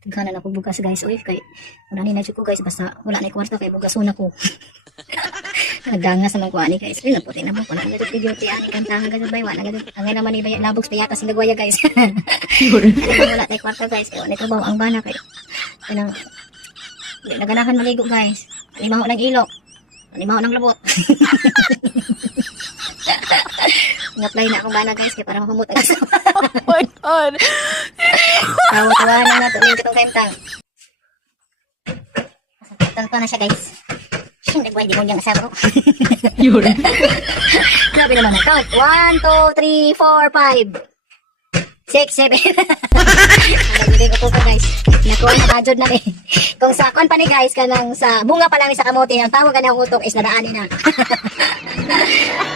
Tighanan ako bugas guys. Uy, kay wala ni na ko guys basta wala na kwarta kay bugas una ko. Nagdangas naman ko ani guys. Uy, naputi na mo ko na gadto video ti ani kantahan gadto bay wala gadto. Ang naman ni bay nabox payata sing nagwaya guys. Wala tay kwarta guys kay wala trabaho ang bana kay. Kanang di naganahan maligo guys. Limaho ng ilok. Limaho ng labot. Ng-apply na akong bana guys kaya para makamut ang asawa. Oh my God. Tawa-tawa na nato ning kitong kaimtang. Tanto na siya guys. Siyang nagway di mo niyang asawa ko. Yun. Grabe naman na. Count. 1, 2, 3, 4, 5. 6, 7. Nagiging ko pa guys. Nakuha na budget na eh. Kung sa kon pa ni guys, kanang sa bunga pa lang sa kamote, ang tawag na akong utok is nadaanin na.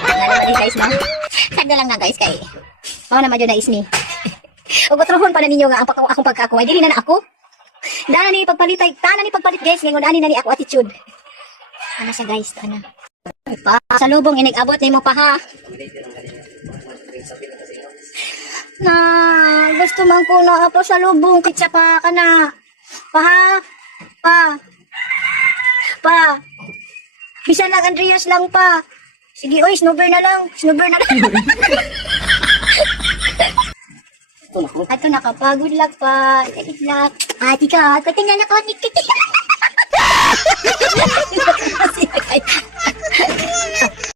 Ano ba guys na? Sagda lang na guys kay. Oo naman yun na is ni. Ug utrohon pa na ninyo nga ang akong pagkakuha. Dili na ako. Dana ni pagpalitay, tanan ni pagpalit guys, ngayon ani na ni ako attitude. Ana siya guys, ana. Pa sa lubong inigabot nimo pa ha. Na gusto man ko na ako sa lubong kitsa pa kana. Pa ha? Pa. Bisan lang Andreas lang pa. Sige oy, snowbird na lang. Ato nakapagod lang pa. Good luck. Ati ka, katingnan ako ni Kitty.